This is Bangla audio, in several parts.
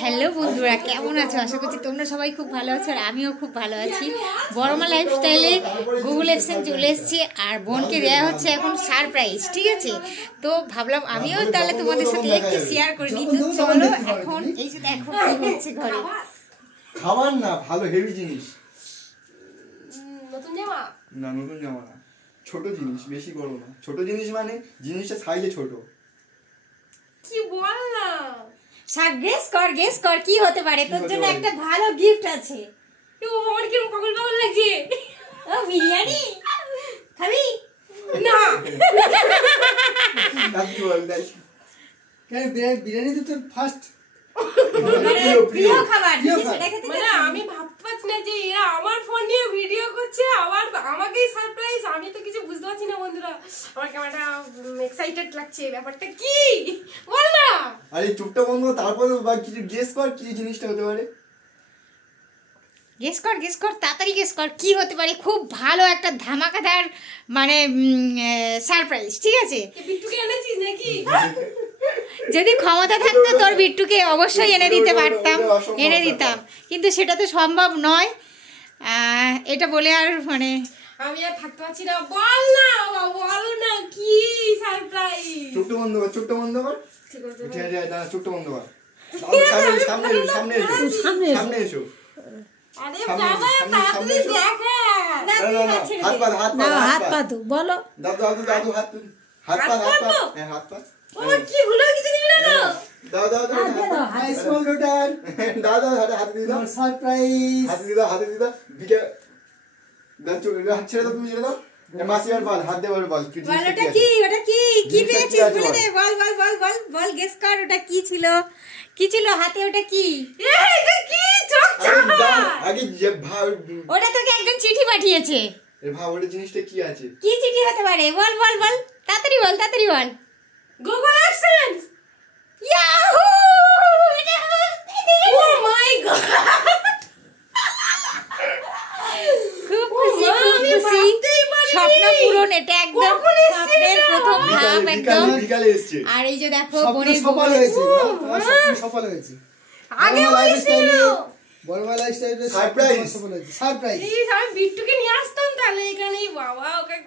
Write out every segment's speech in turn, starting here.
হ্যালো বন্ধুরা, কেমন আছো? আশা করছি তোমরা সবাই খুব ভালো আছো, আর আমিও খুব ভালো আছি। বড়মা লাইফস্টাইলে গুগল এক্সচেঞ্জ চলে এসেছি, আর বোনকে দেওয়া হচ্ছে এখন সারপ্রাইজ, ঠিক আছে? তো ভাবলাম আমিও তাহলে তোমাদের সাথে একটু শেয়ার করে নিই। তো চলো এখন এই যে দেখো কি হচ্ছে ঘরে। খাবার না, ভালো হেভি জিনিস। নতুন জামা না, নতুন জামা না, ছোট জিনিস, বেশি বড় না। ছোট জিনিস মানে জিনিসটা সাইজে ছোট। কি বল না, গেস কর কি হতে পারে। তোর জন্য একটা ভালো গিফট আছে। তো আমার কি পাগল পাগল লাগছে। ও বিরিয়ানি খাবি না? কি বল দেখ, কেন বিরিয়ানি তো তোর ফার্স্ট প্রিয় খাবার, সেটা খেতে মানে আমি ভাবতে পারছি না যে এরা আমার ফোন নিয়ে ভিডিও করছে, আবার আমাকেই সারপ্রাইজ। আমি তো কিছু বুঝতে পারছি না বন্ধুরা, আমার কেমনটা এক্সাইটেড লাগছে। ব্যাপারটা কি বল না? আরে চুপটা বন্ধ, তারপরে বা কিছু গেস কর কি জিনিসটা হতে পারে। গেস কর তাড়াতাড়ি গেস কর কি হতে পারে। খুব ভালো একটা ধামাকাদার মানে সারপ্রাইজ, ঠিক আছে? বিট্টুকে এনেছিস নাকি? যদি ক্ষমতা থাকতো তোর বিট্টুকে অবশ্যই এনে দিতে পারতাম, এনে দিতাম, কিন্তু সেটা তো সম্ভব নয়। এটা বলে আর মানে আমি আর থাকতে পারছি না। বল না, বলো না কি সারপ্রাইজ। চুপটা বন্ধ কর, চুপটা বন্ধ কর। ঠিক আছে, ঠিক আছে, দাঁড়া, চুপটা বন্ধ কর। সামনে এসো। আরে বাবা তাড়াতাড়ি দেখা। হাত পা তো বলো। দাদু হাত তুল। হাত পা। ও কি হলো, কিছু নিবি না? দাও হাই স্মল ডটার দাদা হাত দিয়ে দাও। সারপ্রাইজ হাতে দিয়ে দাও। বিকে দাও, হাত ছেড়ে দাও, তুমি ছেড়ে দাও। মাসি আর বল, হাত দিয়ে বল ওটা কি পেয়েছিস বলে দে। বল গেস কর ওটা কি ছিল হাতে, ওটা কি? এটা কি চকচকা? আগে যে ভাব, ওটা তোকে একজন চিঠি পাঠিয়েছে। এ ভাব ওটা জিনিসটা কি আছে? কি চিঠি হতে পারে? বল তাড়াতাড়ি বল। Google AdSense. Yahoo! Oh my god, খুব খুশি। স্বপ্ন পূরণ, এটা একদম স্বপ্নের প্রথম ধাপ একদম। বিকালে এসেছে। আর এই যে দেখো স্বপ্ন বোনের সফল হয়েছে, স্বপ্ন সফল হয়েছে। আগে বলিসনি। বড়মা লাইফস্টাইলে সারপ্রাইজ সফল হয়েছে, সারপ্রাইজ। এই আমি বিট্টুকে নিয়ে আসতাম তাহলে এখানেই। বাবা ওকে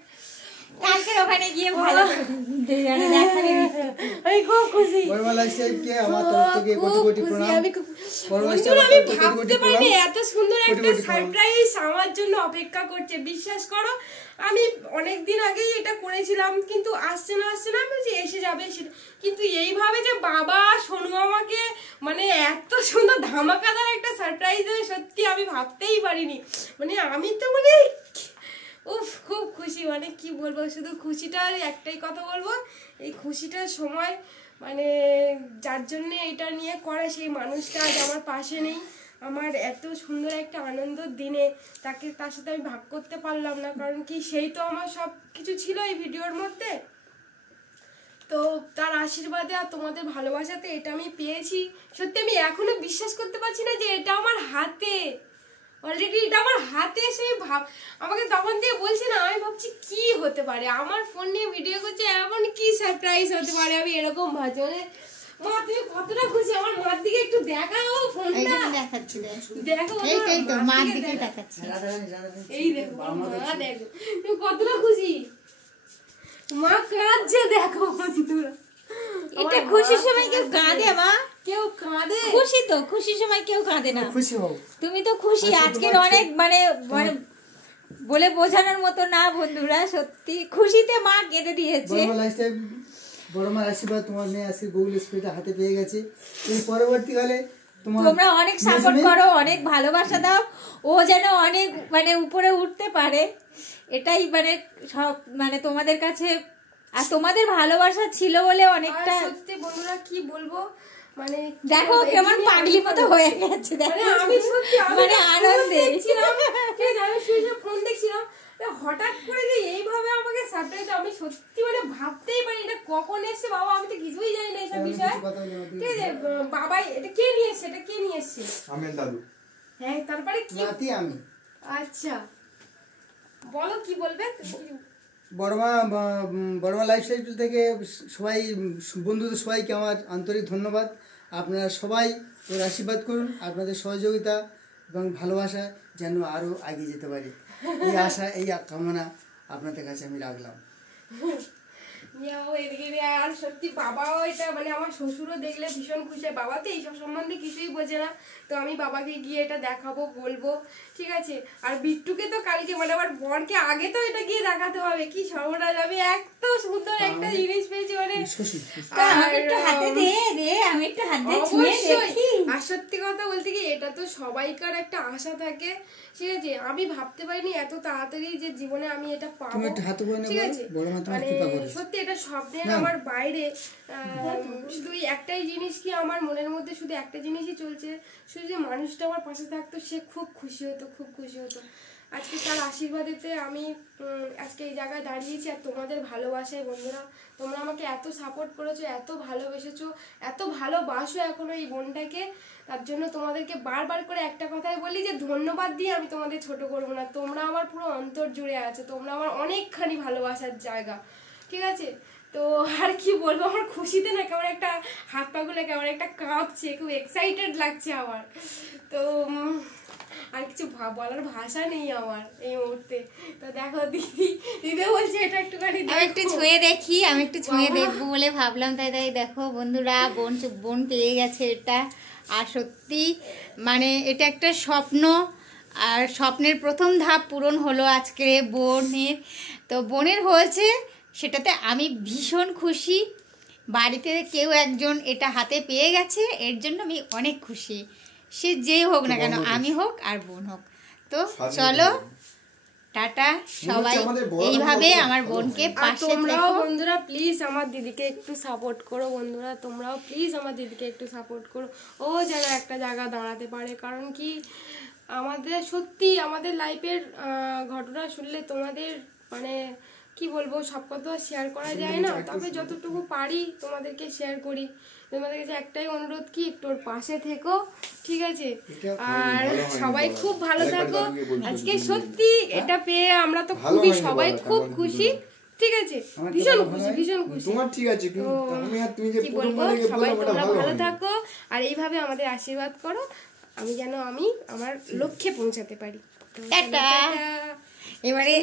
কালকের ওখানে গিয়ে ভালো দেখাবে। আমি খুব খুশি। বড়মা লাইফস্টাইলকে আমার তরফ থেকে কোটি কোটি প্রণাম। আমি বড়মা বন্ধুরা, লাইফস্টাইল আমি কোটি ভাবতে কোটি পারিনি প্রণাম। এত সুন্দর কোটি একটা কোটি প্রণাম। সারপ্রাইজ আমার জন্য অপেক্ষা করছে। বিশ্বাস করো, আমি অনেক দিন আগেই এটা করেছিলাম, কিন্তু আসছে না। আমি বলছি এসে যাবে সেটা, কিন্তু এইভাবে যে বাবা সোনু আমাকে মানে এত সুন্দর ধামাকাদার একটা সারপ্রাইজ দেবে, সত্যি আমি ভাবতেই পারিনি। মানে আমি তো মানে উফ, খুব খুশি। মানে কি বলবো, শুধু খুশিটার একটাই কথা বলবো, এই খুশিটার সময় মানে যার জন্য এটা নিয়ে করে সেই মানুষটা আজ আমার পাশে নেই। আমার এত সুন্দর একটা আনন্দের দিনে তার সাথে আমি ভাগ করতে পারলাম না, কারণ কি সেই তো আমার সব কিছু ছিল এই ভিডিওর মধ্যে। তো তার আশীর্বাদে আর তোমাদের ভালোবাসাতে এটা আমি পেয়েছি। সত্যি আমি এখনো বিশ্বাস করতে পারছি না যে এটা আমার হাতে, অলরেডি এটা আমার হাতে এসে আমাকে তখন দিয়ে বলছে না। আমি ভাবছি কি হতে পারে, আমার ফোন নিয়ে ভিডিও করছে, এমন কি সারপ্রাইজ হতে পারে। আমি এরকম ভাবছি। মানে মা তুমি কতটা খুশি, আমার মার দিকে একটু দেখাও ফোনটা। দেখাচ্ছি, দেখো এই তো মার দিকে দেখাচ্ছি। এই দেখো মা, দেখো তুমি কতটা খুশি। মা কাঁদছে, দেখো তোমরা। এটা খুশির সময় কেউ কাঁদে মা? কেউ কাঁদে? খুশি তো, খুশির সময় কেউ কাঁদে না। খুশি হও। তুমি তো খুশি আজকের অনেক মানে বলে বোঝানোর মতো না বন্ধুরা, সত্যি খুশিতে মা কেঁদে দিয়েছে। বড়মা লাইফস্টাইল, বড়মার আশীর্বাদ তোমার মেয়ে আজকে গুগল স্পিডে হাতে পেয়ে গেছে। এই পরবর্তীকালে তোমরা অনেক সাপোর্ট করো, অনেক ভালোবাসা দাও, ও যেন অনেক মানে উপরে উঠতে পারে, এটাই মানে সব মানে তোমাদের কাছে। আর তোমাদের ভালোবাসা ছিল বলে অনেকটা। সত্যি বন্ধুরা কি বলবো, মানে দেখো কেমন পাগলি মতো হয়ে গেছে। মানে আমি সত্যি মানে আনন্দে দেখছিলাম, ঠিক আছে, আমি শুয়ে ফোন দেখছিলাম, হঠাৎ করে যে এইভাবে আমাকে সারপ্রাইজ, আমি সত্যি মানে ভাবতেই পারি এটা কখন এসছে। বাবা আমি তো কিছুই জানি না এসব বিষয়ে, ঠিক আছে? বাবা এটা কে নিয়ে এসছে? আমি দাদু। হ্যাঁ, তারপরে কি? নাতি আমি। আচ্ছা বলো কি বলবে। বড়মা লাইফস্টাইল থেকে সবাই বন্ধুদের সবাইকে আমার আন্তরিক ধন্যবাদ। আপনারা সবাই ওর আশীর্বাদ করুন, আপনাদের সহযোগিতা এবং ভালোবাসা যেন আরও এগিয়ে যেতে পারি, এই আশা এই কামনা আপনাদের কাছে আমি রাখলাম। এদিকে আর সত্যি বাবাও এটা মানে আমার শ্বশুরও দেখলে ভীষণ খুশি। বাবা তো এইসব সম্বন্ধে কিছুই বোঝে না, তো আমি বাবাকে গিয়ে এটা দেখাবো, বলবো, ঠিক আছে। আর বিট্টুকে তো কালকে মানে আমার বরকে আগে তো এটা গিয়ে দেখাতে হবে। কি সর্বনাশ, আমি এত সুন্দর একটা জিনিস পেয়েছি মানে। আর সত্যি কথা বলতে কি এটা তো সবাইকার একটা আশা থাকে, ঠিক আছে। আমি ভাবতে পারিনি এত তাড়াতাড়ি যে জীবনে আমি এটা পাবো, ঠিক আছে। মানে সত্যি এটা স্বপ্নের আমার বাইরে। শুধু একটাই জিনিস কি আমার মনের মধ্যে শুধু একটা জিনিসই চলছে, শুধু যে মানুষটা আমার পাশে থাকতো সে খুব খুশি হতো, খুব খুশি হতো। আজকে তার আশীর্বাদেতে আমি আজকে এই জায়গায় দাঁড়িয়েছি। আর তোমাদের ভালোবাসায় বন্ধুরা, তোমরা আমাকে এত সাপোর্ট করেছো, এত ভালোবেসেছো, এত ভালোবাসো এখনো এই বোনটাকে। তার জন্য তোমাদেরকে বারবার করে একটা কথাই বলি যে ধন্যবাদ দিয়ে আমি তোমাদের ছোট করবো না। তোমরা আমার পুরো অন্তর জুড়ে আছো, তোমরা আমার অনেকখানি ভালোবাসার জায়গা, ঠিক আছে। তো আর কি বলবো, আমার খুশিতে না কেমন একটা হাত পাগুলো কেমন একটা কাঁপছে, খুব এক্সাইটেড লাগছে আমার। তো আর কিছু বলার ভাষা নেই আমার এই মুহূর্তে। তো দেখো দিদি বলছে এটা একটুখানি আমি একটু ছুঁয়ে দেখি, আমি একটু ছুঁয়ে দেখবো বলে ভাবলাম, তাই দেখো বন্ধুরা, বোন পেয়ে গেছে এটা। আর সত্যি মানে এটা একটা স্বপ্ন, আর স্বপ্নের প্রথম ধাপ পূরণ হলো আজকে বোনের। তো বোনের হয়েছে সেটাতে আমি ভীষণ খুশি। বাড়িতে কেউ একজন এটা হাতে পেয়ে গেছে, এর জন্য আমি অনেক খুশি। সে যেই হোক না কেন, আমি হোক আর বোন হোক। তো চলো টাটা সবাই, এইভাবে আমার বোনকে পাশে তোমরাও বন্ধুরা প্লিজ আমার দিদিকে একটু সাপোর্ট করো। বন্ধুরা তোমরাও প্লিজ আমার দিদিকে একটু সাপোর্ট করো, ও যেন একটা জায়গা দাঁড়াতে পারে। কারণ কি আমাদের সত্যি আমাদের লাইফের ঘটনা শুনলে তোমাদের মানে কি বলবো, সব কথা শেয়ার করা যায় না, তবে যতটুকু পারি তোমাদেরকে শেয়ার করি। তোমাদের কাছে একটাই অনুরোধ কি একটু ওর পাশে থেকো, ঠিক আছে। আর সবাই খুব ভালো থাকো। আজকে সত্যি এটা পেয়ে আমরা তো খুবই সবাই খুব খুশি, ঠিক আছে, ভীষণ খুশি, ভীষণ খুশি। তোমার ঠিক আছে, কি বলবো, সবাই তোমরা ভালো থাকো আর এইভাবে আমাদের আশীর্বাদ করো, আমি যেন আমার লক্ষ্যে পৌঁছাতে পারি। টাটা। এবারে